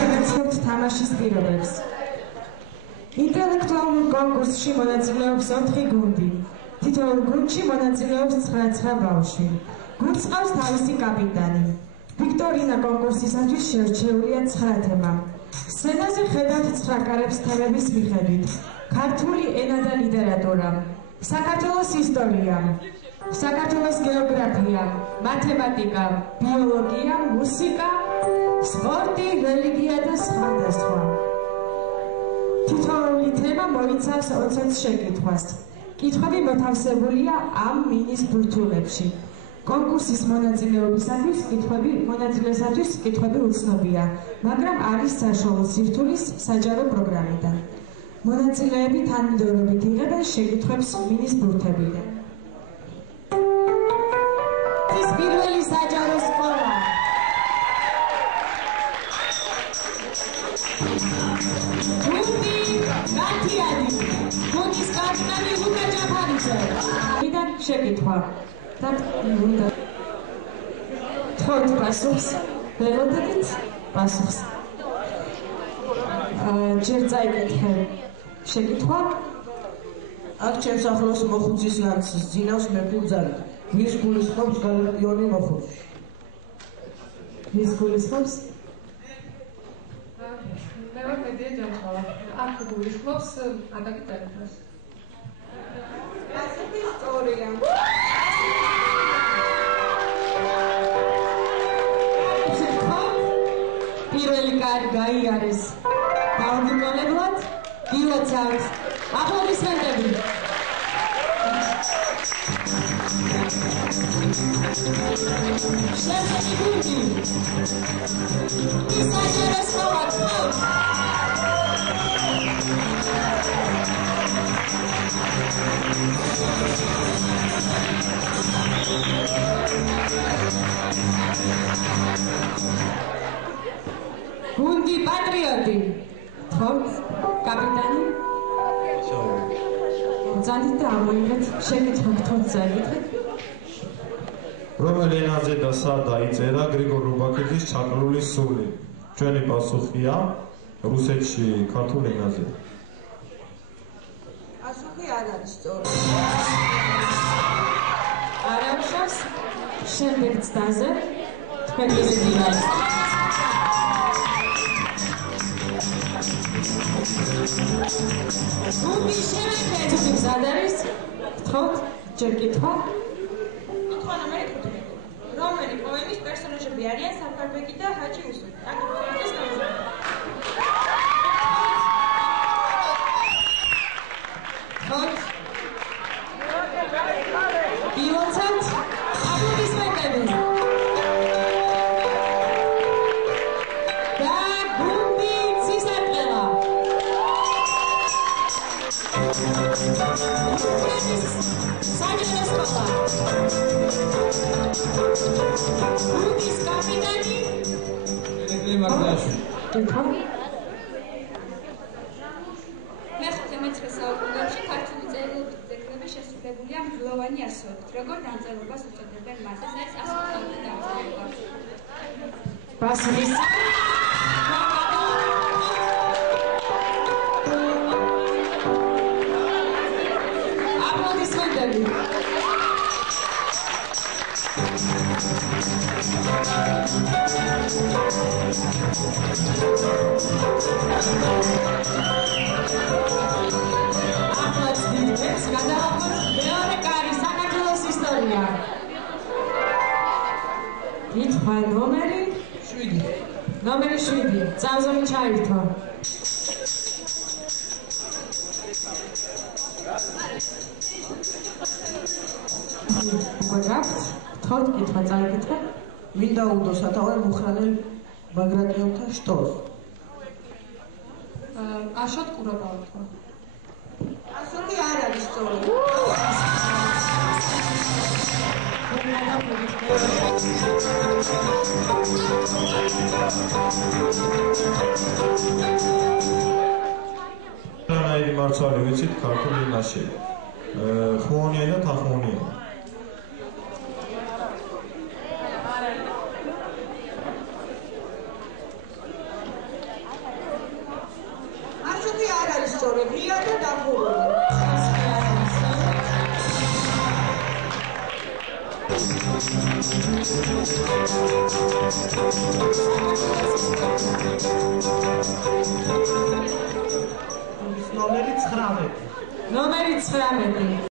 განაცნობთ თამაშის პირობებს. ინტელექტუალურ კონკურსში მონაწილეობს 4 გუნდი. თითოეულ გუნდში მონაწილეობს 9 ბავშვი. გუნდს ყავს თავისი კაპიტანი. ვიქტორინა კონკურსისათვის შერჩეულია 9 თემა. სცენაზე ხედავთ 9 კარებს თემების მიხედვით. ქართული ენა და ლიტერატურა, საქართველოს ისტორია, საქართველოს გეოგრაფია, მათემატიკა, ბიოლოგია, მუსიკა, სპორტი, რელიგია და სხვა. თითოეული თემა მოიცავს 20 შეკითხვას. კითხვები მოთავსებულია ამ მინის ბურთულებში. კონკურსის მონაწილეობისათვის კითხვები უცნობია, მაგრამ არის საშუალო სირთულის საჯარო პროგრამიდან. მონაწილეები თანმიმდევრობით იღებენ შეკითხვებს მინის ბურთებიდან. ის პირველი საჯარო სკოლა. გუნდი გათიადი. გუნდის კაპიტანი ლუკა ჯაფარიძე. ვიდან შეკითხვა. თქოთ პასუხს, ველოდებით პასუხს. ჯერ წაიკითხე შეკითხვა. აქ ჩემს ახლოს მოხუცის ლანცს ძინავს მეფილ ძალით. ვის გულისხმობს გალაკტიონი მოხუცი? ვის გულისხმობს? მე ვარ მედია ჯანჯღალა. აქ გულისხმობს აკაკი წერეთელს. ასეთი ისტორია. პირველი კარი გაიარეს. დაუბრუნებლად გილოცავთ. აპლოდისმენტები. შემდეგი გუნდი. საჯარო სკოლა გუნდ. გუნდი პატრიოტი. თქოთ, კაპიტანი. ძალიან და ამოიღეთ შეკითხვა თქოთ წაიკითხეთ. რომელ ენაზე და სად დაიწერა გრიგორ რუბაქიძის ჩაკრული სული? ჩვენი პასუხია რუსეთში ქართულ ენაზე. პასუხი არ არის სწორი. არ აღსავს შემდეგ ცდაზე თქვენ გეძინათ. გუნდი შემდეგი მზად არის. თქოთ, ჯერ კითხვა. კითხვა ნომერი 5. რომელი პოემის პერსონაჟები არიან საფარბეკი და ჰაჯი უსმანი? აკაკი თქოთ. გილოცავთ. აპლოდისმენტები. და გუნდი ცისარტყელა. საჯარო სკოლა. გუნდის კაპიტანი ელეკლი მარტაშოვი. კითხვა. მე-19 საუკუნეებში ქართული წერილობით ძეგლები შესრულებულია მძლოვანი ასოებით. როგორ დამწერლობას უწოდებენ მას? ეს არის ასოთაური დამწერლობა. პასუხი. აპლოდისმენტები. აპლოდისმენტებს გადავახვევთ მეორე კარი საქართველოს ისტორია. კითხვა ნომერი 7. ნომერი 7. წამზომი ჩაირთვა. გვაქვს თორთ კითხვა წაიკითხე. ვინ დაუდო სათავე მუხრანელ ბაგრატიონთა შტოს? აშოტ კურაპალატო. პასუხი არ არის სწორი. რანაირი მარცვალი ვიცით ქართულ ენაში? ხმოვანია და თახმოვანია. დაძაბულებულია და დახურული. ნომერი 19. ნომერი 19.